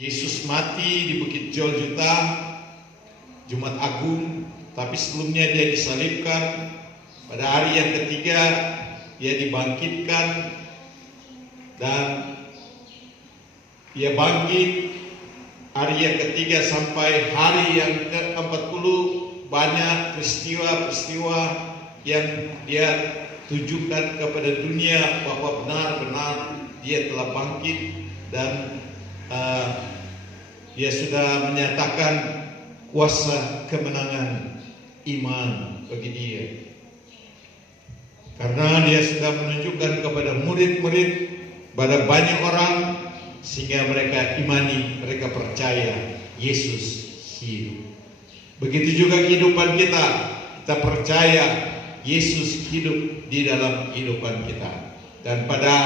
Yesus mati di Bukit Golgota, Jumat Agung, tapi sebelumnya dia disalibkan. Pada hari yang ketiga dia dibangkitkan, dan dia bangkit hari yang ketiga sampai hari yang ke-40. Banyak peristiwa-peristiwa yang dia tujukan kepada dunia bahwa benar-benar dia telah bangkit, dan dia sudah menyatakan kuasa kemenangan iman bagi dia. Karena dia sudah menunjukkan kepada murid-murid, pada banyak orang, sehingga mereka imani, mereka percaya Yesus hidup. Begitu juga kehidupan kita, kita percaya Yesus hidup di dalam kehidupan kita. Dan pada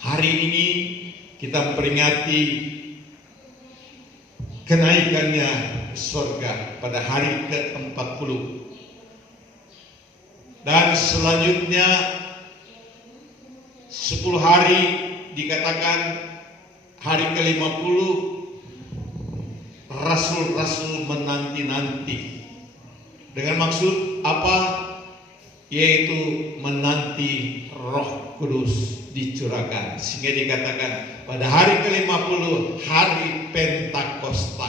hari ini kita memperingati kenaikannya ke surga pada hari ke-40. Dan selanjutnya 10 hari dikatakan hari ke-50, rasul-rasul menanti-nanti. Dengan maksud apa? Yaitu menanti Roh Kudus dicurahkan. Sehingga dikatakan pada hari ke-50, hari Pentakosta,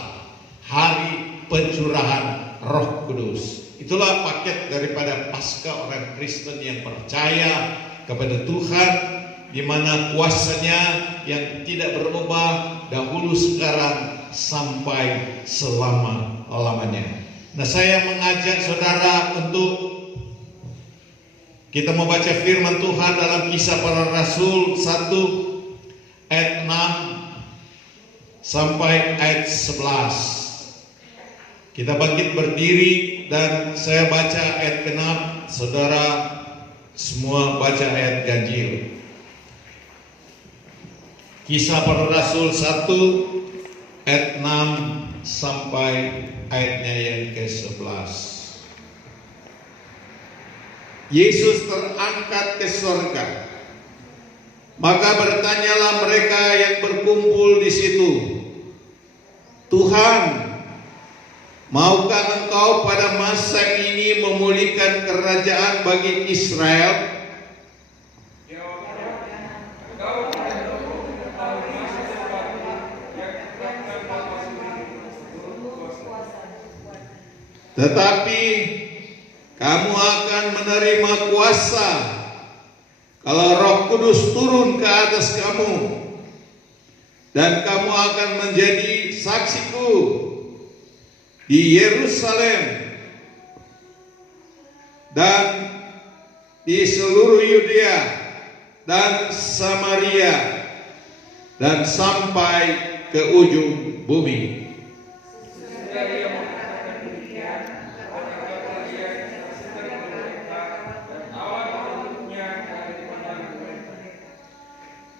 hari pencurahan Roh Kudus. Itulah paket daripada Paskah orang Kristen yang percaya kepada Tuhan, di mana kuasanya yang tidak berubah dahulu, sekarang, sampai selama-lamanya. Nah, saya mengajak saudara untuk kita membaca firman Tuhan dalam Kisah Para Rasul 1 ayat 6 sampai ayat 11. Kita bangkit berdiri dan saya baca ayat ke-6, saudara semua baca ayat ganjil. Kisah Para Rasul 1 ayat 6 sampai ayatnya yang ke-11. Yesus terangkat ke surga. Maka bertanyalah mereka yang berkumpul di situ, Tuhan, maukah Engkau pada masa ini memulihkan kerajaan bagi Israel? Tetapi kamu akan menerima kuasa kalau Roh Kudus turun ke atas kamu, dan kamu akan menjadi saksiku di Yerusalem dan di seluruh Yudea dan Samaria dan sampai ke ujung bumi.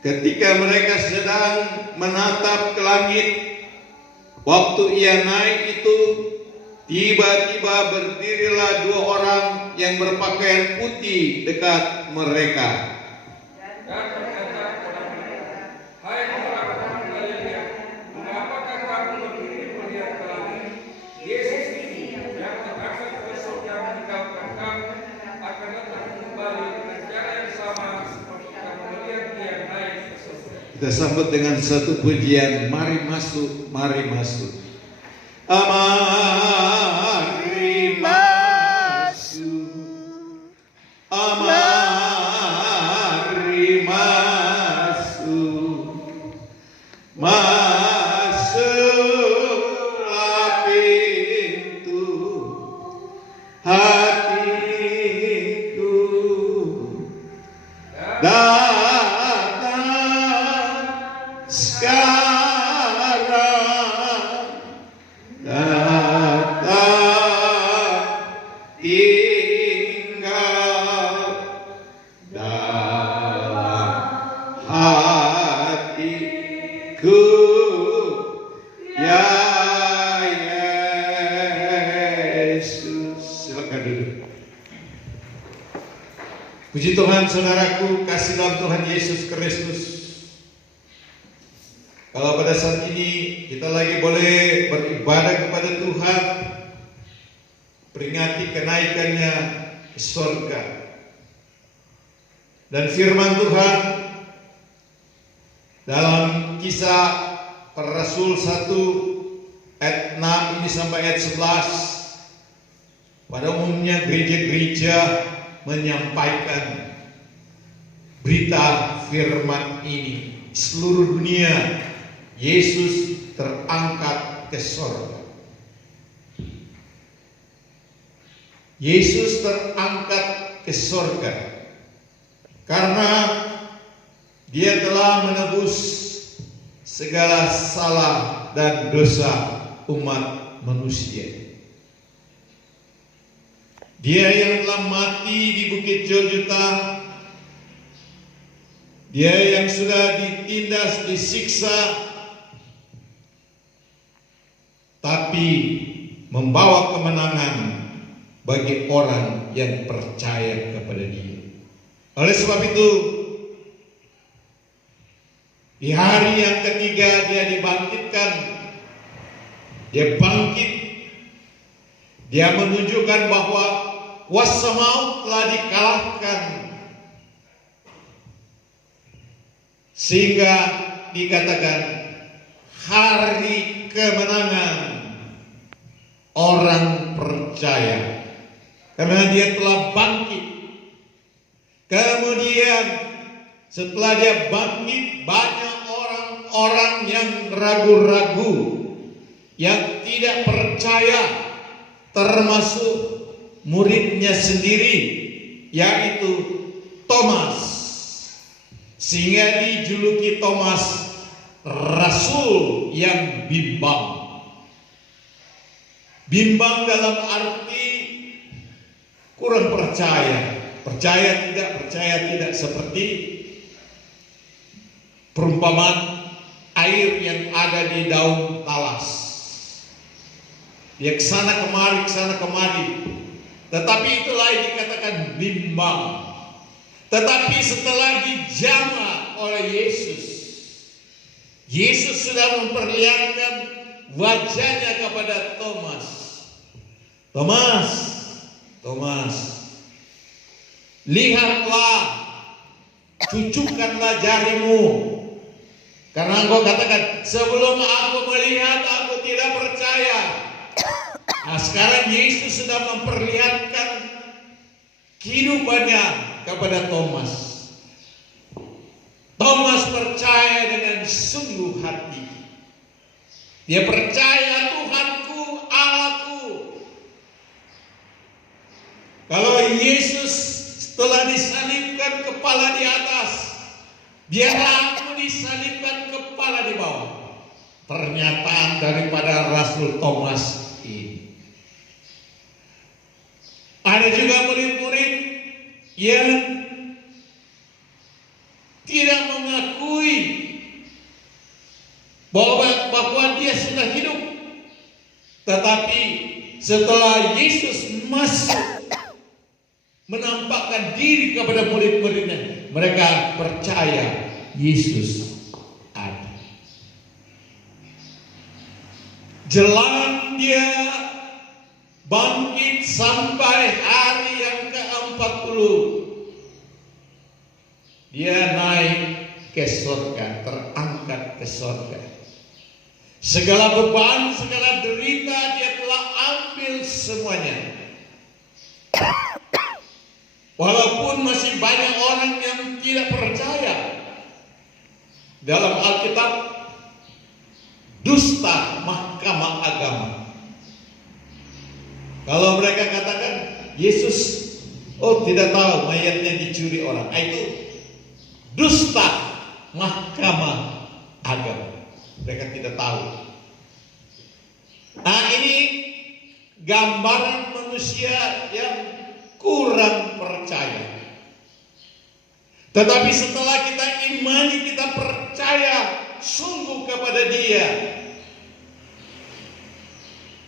Ketika mereka sedang menatap ke langit, waktu ia naik itu, tiba-tiba berdirilah 2 orang yang berpakaian putih dekat mereka. Dan berkata kepada mereka, "Hai orang-orang Galilea, mengapakah kamu berdiri melihat ke langit? Yesus ini yang terangkat ke surga meninggalkan kamu akan datang kembali dengan cara yang sama seperti kamu melihat dia naik ke surga." Kita sambut dengan satu pujian, mari masuk, mari masuk. Mari masuk, mari masuk, masuklah pintu hatiku, datang sekarang. Puji Tuhan, saudaraku, kasih dalam Tuhan Yesus Kristus. Kalau pada saat ini kita lagi boleh beribadah kepada Tuhan, peringati kenaikannya ke surga. Dan firman Tuhan dalam Kisah Para Rasul 1 ayat 6 ini sampai ayat 11, pada umumnya gereja-gereja menyampaikan berita firman ini. Seluruh dunia, Yesus terangkat ke surga. Yesus terangkat ke surga karena Dia telah menebus segala salah dan dosa umat manusia. Dia yang telah mati di Bukit Golgota, Dia yang sudah ditindas, disiksa, tapi membawa kemenangan bagi orang yang percaya kepada Dia. Oleh sebab itu, di hari yang ketiga Dia dibangkitkan. Dia bangkit. Dia menunjukkan bahwa kuasa maut telah dikalahkan, sehingga dikatakan hari kemenangan orang percaya, karena Dia telah bangkit. Kemudian setelah Dia bangkit, banyak orang-orang yang ragu-ragu, yang tidak percaya, termasuk muridnya sendiri, yaitu Thomas, sehingga dijuluki Thomas Rasul yang bimbang. Bimbang dalam arti kurang percaya, percaya tidak, seperti perumpamaan air yang ada di daun talas. Dia kesana kemari, tetapi itulah yang dikatakan bimbang. Tetapi setelah dijamah oleh Yesus, Yesus sudah memperlihatkan wajahnya kepada Thomas. Thomas, lihatlah, cucukkanlah jarimu, karena engkau katakan, sebelum aku melihat aku tidak percaya. Nah, sekarang Yesus sudah memperlihatkan kehidupannya kepada Thomas. Thomas percaya dengan sungguh hati. Dia percaya Tuhanku, Allahku. Kalau Yesus telah disalibkan kepala di atas, biarlah aku disalibkan kepala di bawah. Pernyataan daripada Rasul Thomas ini. Ada juga murid-murid yang tidak mengakui bahwa dia sudah hidup. Tetapi setelah Yesus masuk menampakkan diri kepada murid-muridnya, mereka percaya Yesus ada. Jelang Dia bangkit sampai hari yang ke-40, Dia naik ke surga, terangkat ke surga. Segala beban, segala derita Dia telah ambil semuanya. Walaupun masih banyak orang yang tidak percaya, dalam Alkitab dusta mahkamah agama. Kalau mereka katakan Yesus tidak tahu mayatnya dicuri orang, itu dusta mahkamah agama. Mereka tidak tahu. Nah, ini gambaran manusia yang kurang percaya. Tetapi setelah kita imani, kita percaya sungguh kepada Dia,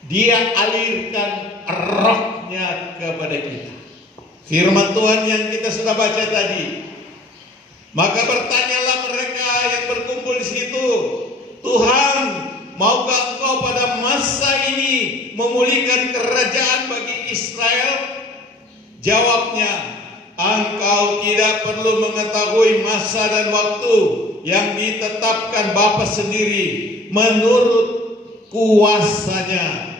Dia alirkan rohnya kepada kita. Firman Tuhan yang kita sudah baca tadi. Maka bertanyalah mereka yang berkumpul di situ, Tuhan, maukah Engkau pada masa ini memulihkan kerajaan bagi Israel? Jawabnya, engkau tidak perlu mengetahui masa dan waktu yang ditetapkan Bapa sendiri menurut kuasanya.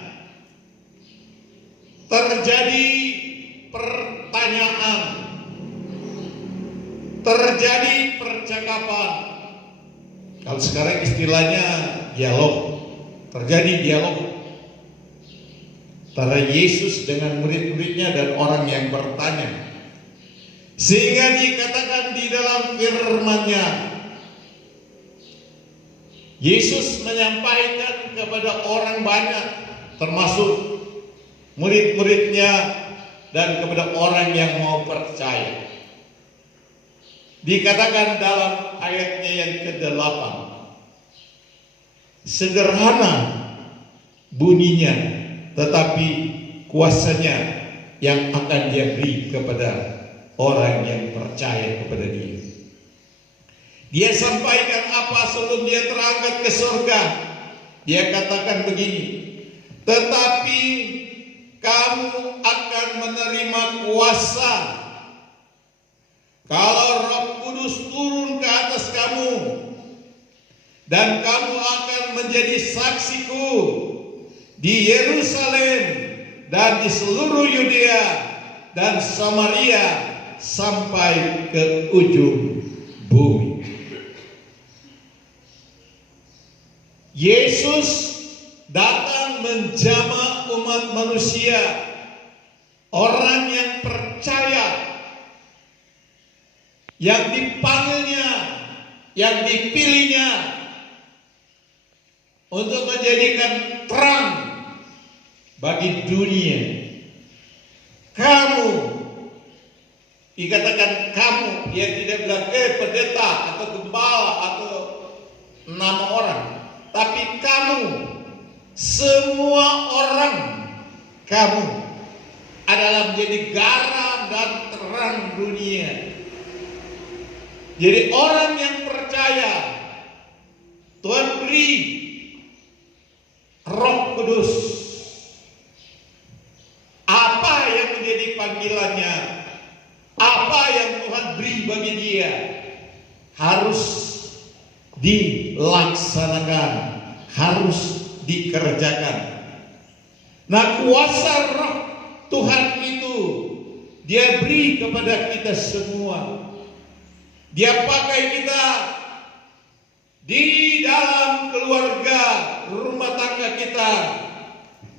Terjadi pertanyaan, terjadi percakapan. Kalau sekarang istilahnya dialog, terjadi dialog antara Yesus dengan murid-muridnya dan orang yang bertanya. Sehingga dikatakan di dalam firman-Nya, Yesus menyampaikan kepada orang banyak, termasuk murid-muridnya dan kepada orang yang mau percaya. Dikatakan dalam ayatnya yang ke-8, sederhana bunyinya, tetapi kuasanya yang akan Dia beri kepada orang yang percaya kepada Dia. Dia sampaikan apa sebelum Dia terangkat ke surga. Dia katakan begini, tetapi kamu akan menerima kuasa kalau Roh Kudus turun ke atas kamu, dan kamu akan menjadi saksiku di Yerusalem dan di seluruh Yudea dan Samaria sampai ke ujung bumi. Yesus datang menjamah umat manusia, orang yang percaya, yang dipanggilnya, yang dipilihnya untuk menjadikan terang bagi dunia. Kamu, dikatakan kamu, dia tidak bilang pendeta atau gembala atau nama orang, tapi kamu, semua orang, kamu adalah menjadi garam dan terang dunia. Jadi orang yang percaya, Tuhan beri Roh Kudus. Apa yang menjadi panggilannya, apa yang Tuhan beri bagi dia, harus dilaksanakan, harus dikerjakan. Nah, kuasa Roh Tuhan itu Dia beri kepada kita semua. Dia pakai kita di dalam keluarga, rumah tangga kita,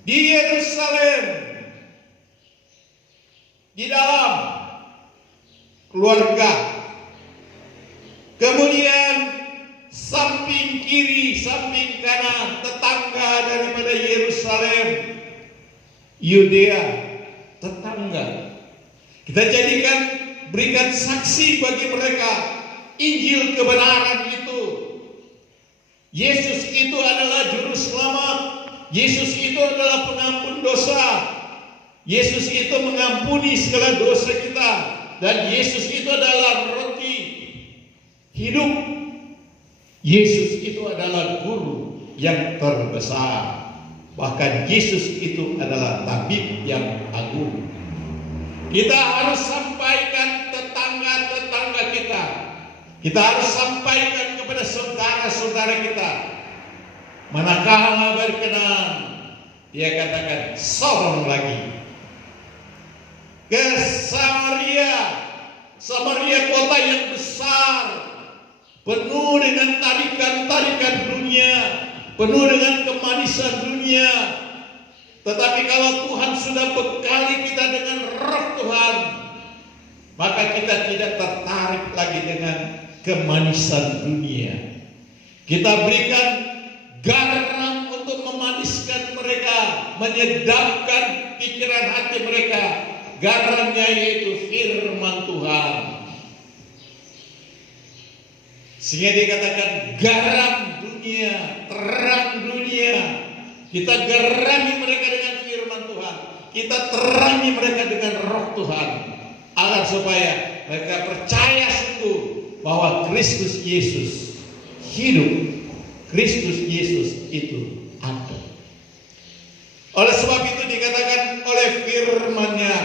di Yerusalem, di dalam keluarga, kemudian samping kiri, samping kanan, tetangga daripada Yerusalem, Yudea, tetangga. Kita jadikan, berikan saksi bagi mereka Injil kebenaran itu. Yesus itu adalah juru selamat. Yesus itu adalah pengampun dosa. Yesus itu mengampuni segala dosa kita. Dan Yesus itu adalah roti hidup. Yesus itu adalah guru yang terbesar. Bahkan Yesus itu adalah tabib yang agung. Kita harus sampaikan tetangga-tetangga kita. Kita harus sampaikan kepada saudara-saudara kita. Manakala berkenan, Dia katakan, sorong lagi ke Samaria. Samaria kota yang besar, penuh dengan tarikan-tarikan dunia, penuh dengan kemanisan dunia. Tetapi kalau Tuhan sudah bekali kita dengan Roh Tuhan, maka kita tidak tertarik lagi dengan kemanisan dunia. Kita berikan garam untuk memaniskan mereka, menyedapkan pikiran hati mereka. Garamnya yaitu firman Tuhan. Sehingga dikatakan garam dunia, terang dunia. Kita garami mereka dengan firman Tuhan. Kita terangi mereka dengan Roh Tuhan. Agar supaya mereka percaya sungguh bahwa Kristus Yesus hidup. Kristus Yesus itu ada. Oleh sebab itu dikatakan oleh firman-Nya,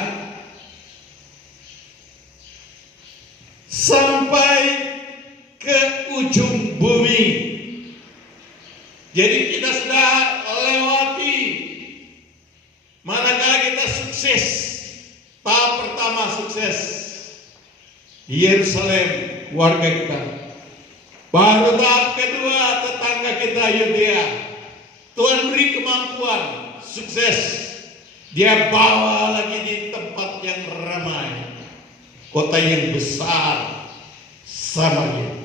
sampai ke ujung bumi. Jadi kita sudah lewati, manakala kita sukses. Tahap pertama sukses di Yerusalem, warga kita. Baru tahap kedua, tetangga kita Yudea. Tuhan beri kemampuan, sukses. Dia bawa lagi di tempat yang ramai, kota yang besar, Samaria.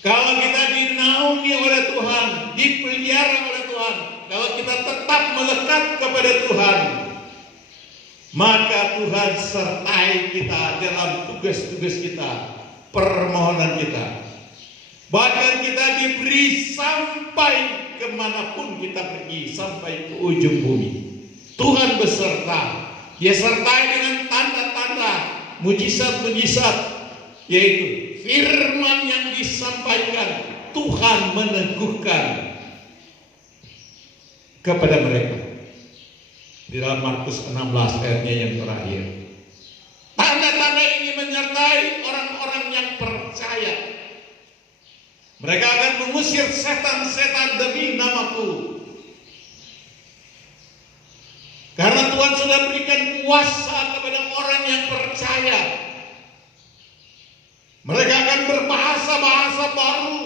Kalau kita dinaungi oleh Tuhan, dipelihara oleh Tuhan, kalau kita tetap melekat kepada Tuhan, maka Tuhan sertai kita dalam tugas-tugas kita, permohonan kita. Bahkan kita diberi sampai kemanapun kita pergi, sampai ke ujung bumi. Tuhan beserta. Dia sertai dengan tanda-tanda, mujizat-mujizat, yaitu firman yang disampaikan. Tuhan meneguhkan kepada mereka. Di dalam Markus 16 ayatnya yang terakhir. Tanda-tanda ini menyertai orang-orang yang percaya. Mereka akan mengusir setan-setan demi namaku. Karena Tuhan sudah berikan kuasa kepada orang yang percaya. Mereka akan berbahasa-bahasa baru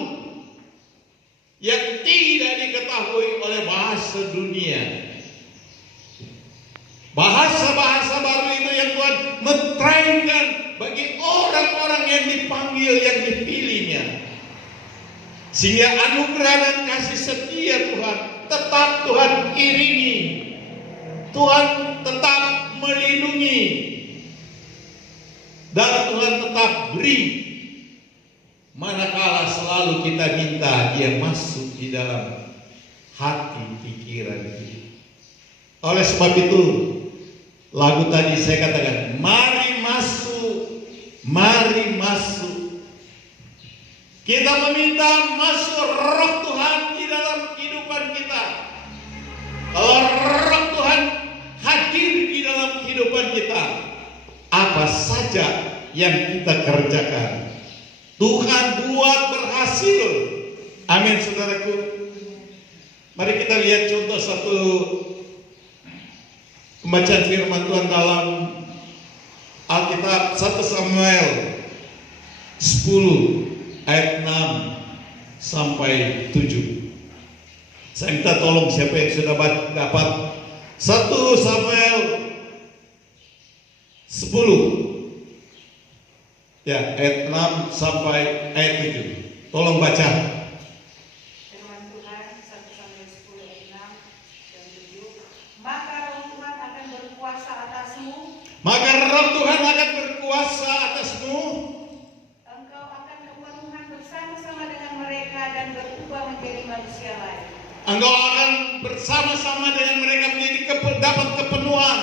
yang tidak diketahui oleh bahasa dunia. Bahasa-bahasa baru itu yang Tuhan meterangkan bagi orang-orang yang dipanggil, yang dipilihnya. Sehingga anugerah dan kasih setia Tuhan tetap Tuhan iringi. Tuhan tetap melindungi. Dan Tuhan tetap beri. Manakala selalu kita minta Dia masuk di dalam hati pikiran kita. Oleh sebab itu, lagu tadi saya katakan, mari masuk, mari masuk. Kita meminta masuk roh Tuhan di dalam kehidupan kita. Kalau roh Tuhan hadir di dalam kehidupan kita, apa saja yang kita kerjakan, Tuhan buat berhasil. Amin, saudaraku. Mari kita lihat contoh satu pembacaan firman Tuhan dalam Alkitab 1 Samuel 10 ayat 6 sampai 7. Saya minta tolong siapa yang sudah dapat 1 Samuel 10 ya, ayat 6 sampai ayat 7. Tolong baca. Firman Tuhan 1 Samuel 10 ayat 6 dan 7. Maka roh Tuhan akan berkuasa atasmu. Maka roh Tuhan akan berkuasa atasmu. Engkau akan kepenuhan bersama-sama dengan mereka dan berubah menjadi manusia lain. Engkau akan bersama-sama dengan mereka menjadi dapat kepenuhan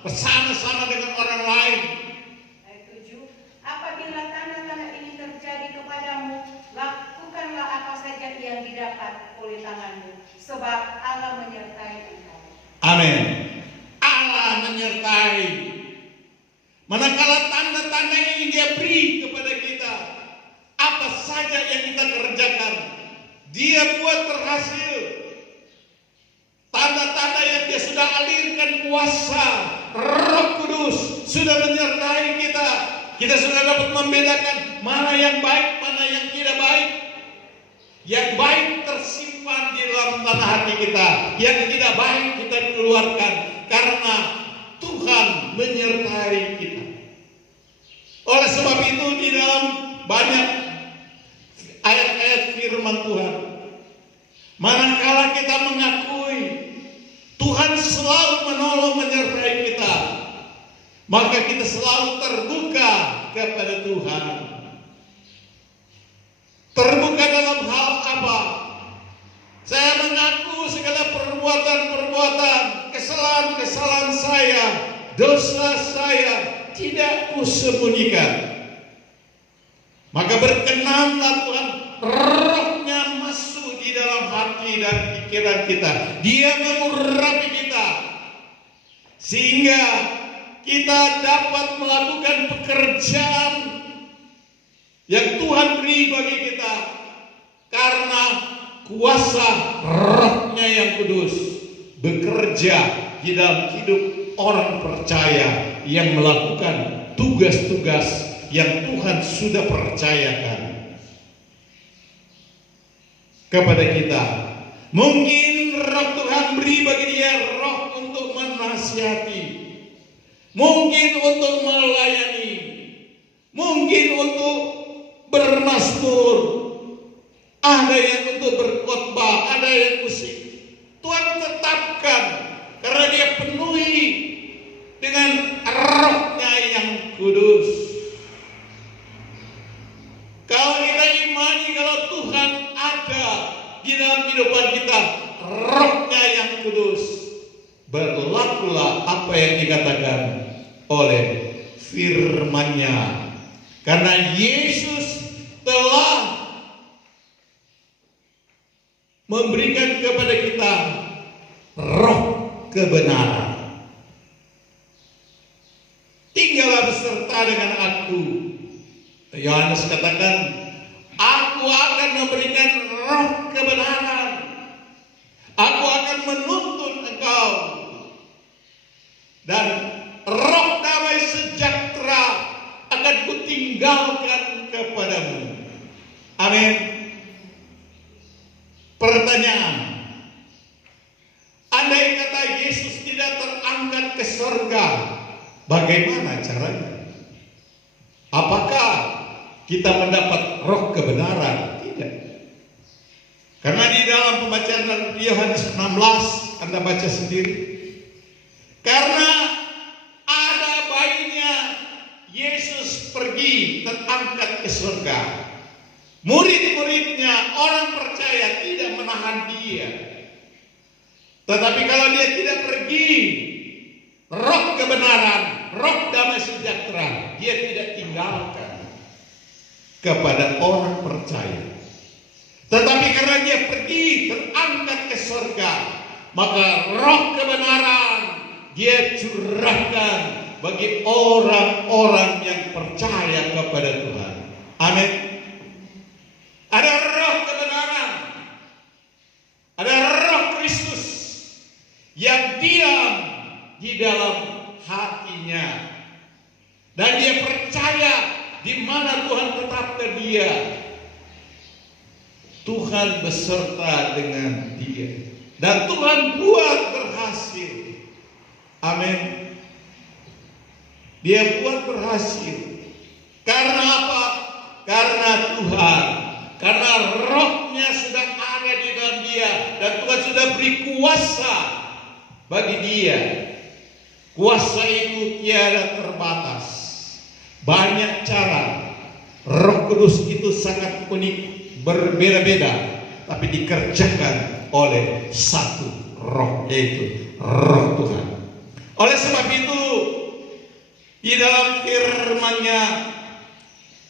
bersama-sama dengan orang lain. Ayat 7. Apabila tanda-tanda ini terjadi kepadamu, lakukanlah apa saja yang didapat oleh tanganmu, sebab Allah menyertai engkau. Amin. Allah menyertai. Manakala tanda-tanda ini Dia beri kepada kita, apa saja yang kita kerjakan, Dia buat berhasil. Tanda-tanda yang Dia sudah alirkan kuasa, Roh Kudus sudah menyertai kita. Kita sudah dapat membedakan mana yang baik, mana yang tidak baik. Yang baik tersimpan di dalam tanah hati kita, yang tidak baik kita keluarkan, karena Tuhan menyertai kita. Oleh sebab itu di dalam banyak ayat-ayat firman Tuhan, manakala kita mengakui Tuhan selalu menolong menyertai kita, maka kita selalu terbuka kepada Tuhan. Terbuka dalam hal apa? Saya mengaku segala perbuatan-perbuatan, kesalahan-kesalahan saya, dosa saya tidak kusembunyikan. Maka berkenanlah Tuhan, Roh-Nya masuk di dalam hati dan pikiran kita. Dia mengurapi kita sehingga kita dapat melakukan pekerjaan yang Tuhan beri bagi kita, karena kuasa Roh-Nya yang kudus bekerja di dalam hidup orang percaya yang melakukan tugas-tugas yang Tuhan sudah percayakan kepada kita. Mungkin Roh Tuhan beri bagi dia roh untuk menasihati, mungkin untuk melayani, mungkin untuk bermazmur, ada yang untuk berkhotbah, ada yang musik. Tuhan tetapkan karena dia penuhi dengan Roh-Nya yang kudus. Kalau kita imani kalau Tuhan ada di dalam kehidupan kita, Roh-Nya yang kudus, berlakulah apa yang dikatakan oleh firman-Nya. Karena Yesus telah memberikan kepada kita roh kebenaran. Tinggallah beserta dengan aku. Yohanes katakan, aku akan memberikan roh kebenaran. Aku akan menuntun engkau. Dan roh damai sejahtera akan kutinggalkan kepadamu. Amin. Pertanyaan, andai kata Yesus tidak terangkat ke surga, bagaimana caranya? Apakah kita mendapat roh kebenaran? Tidak. Karena di dalam pembacaan Yohanes 16, Anda baca sendiri. Karena ada bayinya Yesus pergi terangkat ke surga. Murid-muridnya, orang percaya tidak menahan dia. Tetapi kalau dia tidak pergi, roh kebenaran, roh damai sejahtera, dia tidak tinggalkan kepada orang percaya. Tetapi karena dia pergi terangkat ke surga, maka roh kebenaran dia curahkan bagi orang-orang yang percaya kepada Tuhan. Amin. Ada roh kebenaran, ada roh Kristus yang diam di dalam hatinya, dan dia percaya di mana Tuhan tetapkan dia. Tuhan beserta dengan dia, dan Tuhan buat berhasil. Amin. Dia buat berhasil. Karena apa? Karena Tuhan, karena rohnya sudah ada di dalam dia, dan Tuhan sudah beri kuasa bagi dia. Kuasa itu tiada terbatas. Banyak cara. Roh Kudus itu sangat unik, berbeda-beda, tapi dikerjakan oleh satu roh, yaitu roh Tuhan. Oleh sebab itu, di dalam firman-Nya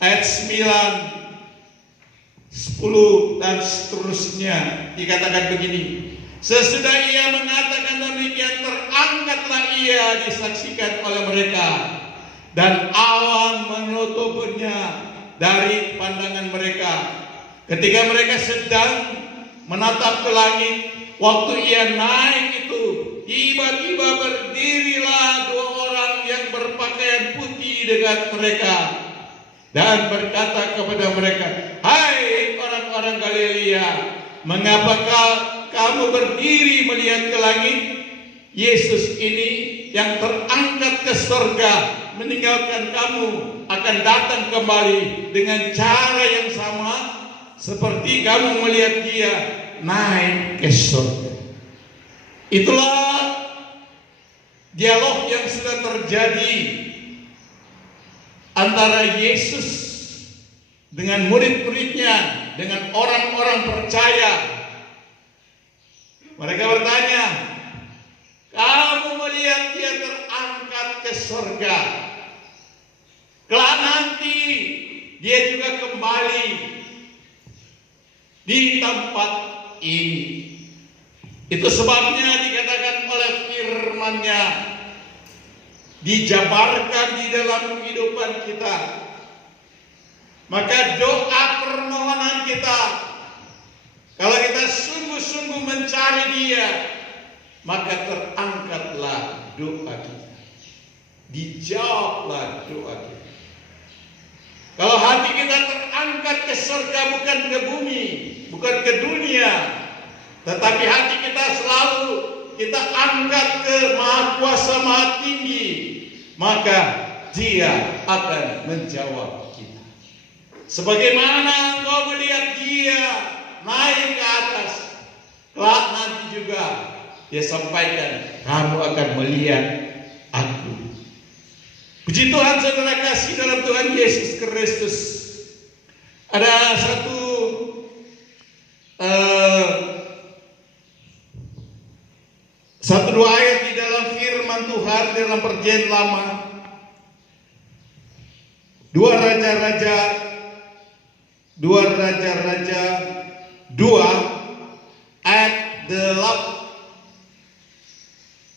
ayat 9, 10 dan seterusnya dikatakan begini. Sesudah ia mengatakan demikian, terangkatlah ia disaksikan oleh mereka, dan awan menutupnya dari pandangan mereka. Ketika mereka sedang menatap ke langit, waktu ia naik itu, tiba-tiba berdirilah dua orang yang berpakaian putih dekat mereka, dan berkata kepada mereka, hai orang-orang Galilea, mengapakah kamu berdiri melihat ke langit? Yesus ini yang terangkat ke surga meninggalkan kamu akan datang kembali dengan cara yang sama seperti kamu melihat dia naik ke surga. Itulah dialog yang sudah terjadi antara Yesus dengan murid-muridnya, dengan orang-orang percaya. Mereka bertanya, kamu melihat dia terangkat ke surga, kelak nanti dia juga kembali di tempat ini. Itu sebabnya dikatakan oleh firman-Nya, dijabarkan di dalam kehidupan kita. Maka doa permohonan kita, kalau kita sungguh-sungguh mencari Dia, maka terangkatlah doa kita, dijawablah doa kita. Kalau hati kita terangkat ke surga, bukan ke bumi, bukan ke dunia, tetapi hati kita selalu kita angkat ke Maha Kuasa, Maha Tinggi, maka Dia akan menjawab kita. Sebagaimana engkau melihat Dia naik ke atas, kelak nanti juga Dia sampaikan, kamu akan melihat Aku. Puji Tuhan, saudara kasih dalam Tuhan Yesus Kristus. Ada satu dua ayat di dalam firman Tuhan dalam Perjanjian Lama. Dua Raja-Raja 2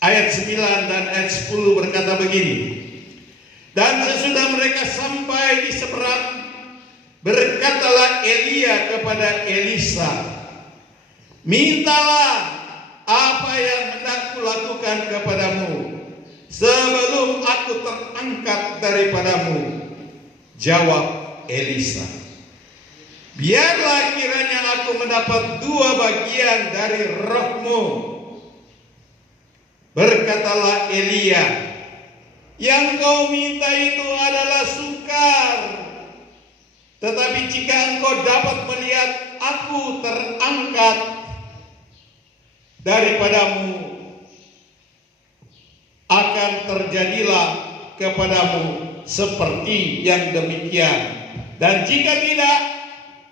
ayat 9 dan ayat 10 berkata begini. Dan sesudah mereka sampai di seberang, berkatalah Elia kepada Elisa, mintalah apa yang hendak kulakukan kepadamu sebelum aku terangkat daripadamu. Jawab Elisa, biarlah kiranya aku mendapat 2 bagian dari rohmu. Berkatalah Elia, yang kau minta itu adalah sukar, tetapi jika engkau dapat melihat aku terangkat daripadamu, akan terjadilah kepadamu seperti yang demikian, dan jika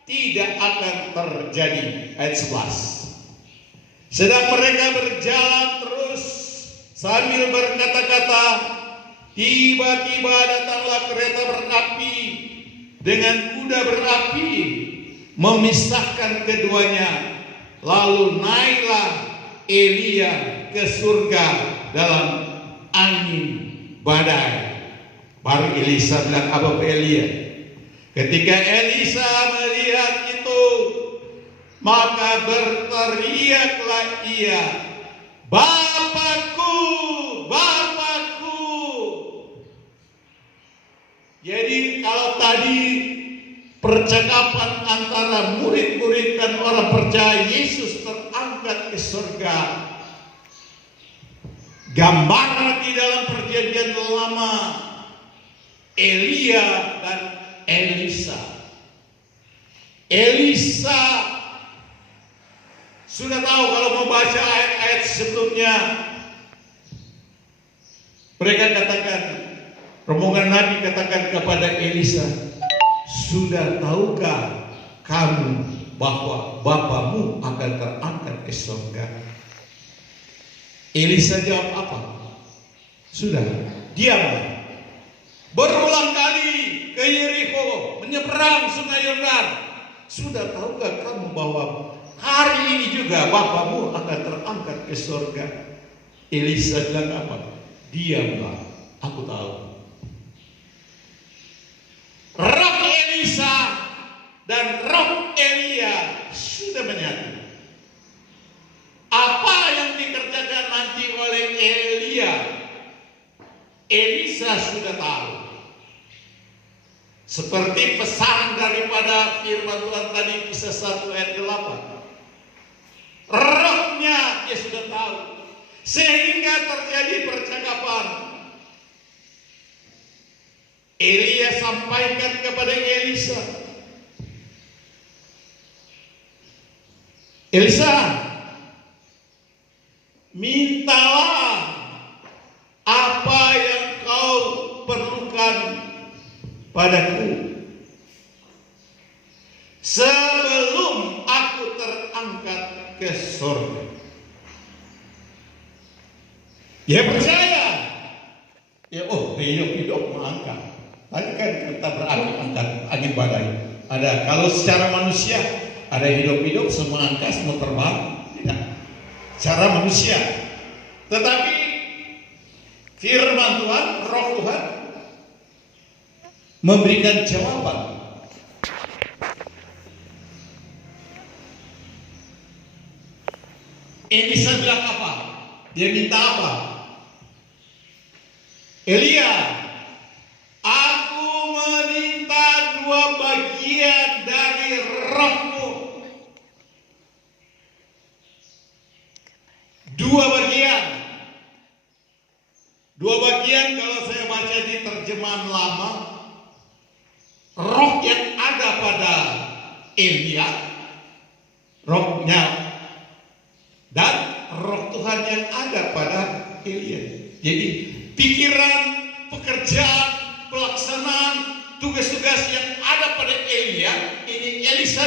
tidak akan terjadi. Ayat 11. Sedang mereka berjalan terus sambil berkata-kata, tiba-tiba datanglah kereta berapi dengan kuda berapi memisahkan keduanya. Lalu naiklah Elia ke surga dalam angin badai. Baru Elisa bilang apa ke Elia? Ketika Elisa melihat itu, maka berteriaklah ia, Bapakku, Bapakku. Jadi kalau tadi percakapan antara murid-murid dan orang percaya Yesus terangkat ke surga, gambaran di dalam Perjanjian Lama Elia dan Elisa. Elisa sudah tahu, kalau membaca ayat-ayat sebelumnya, mereka katakan, rombongan Nabi katakan kepada Elisa, sudah tahukah kamu bahwa bapamu akan terangkat ke surga? Elisa jawab apa? Sudah, diam. Berulang kali ke Yeriko, menyeberang sungai Yordan. Sudah tahukah kamu bahwa hari ini juga bapamu akan terangkat ke surga? Elisa bilang apa? Diamlah, aku tahu. Roh Elisa dan roh Elia sudah menyatu. Apa yang dikerjakan nanti oleh Elia, Elisa sudah tahu. Seperti pesan daripada firman Tuhan tadi, Kisah 1 ayat 8. Rohnya dia sudah tahu, sehingga terjadi percakapan. Elia sampaikan kepada Elisa, Elisa, mintalah apa yang kau perlukan padaku sebelum aku terangkat ke surga. Ya percaya. Ya hidup mengangkat. Tadi kan kita berangkat angin badai. Ada, kalau secara manusia ada hidup-hidup, semua angka, semua terbang. Tidak. Cara manusia. Tetapi firman Tuhan, roh Tuhan memberikan jawaban. Elisa bilang apa? Dia minta apa? Elia, aku meminta 2 bagian dari rohmu. 2 bagian. 2 bagian kalau saya baca di terjemahan lama, roh yang ada pada Elia, rohnya, dan roh Tuhan yang ada pada Elia. Jadi pikiran, pekerjaan, pelaksanaan, tugas-tugas yang ada pada Elia, ini Elisa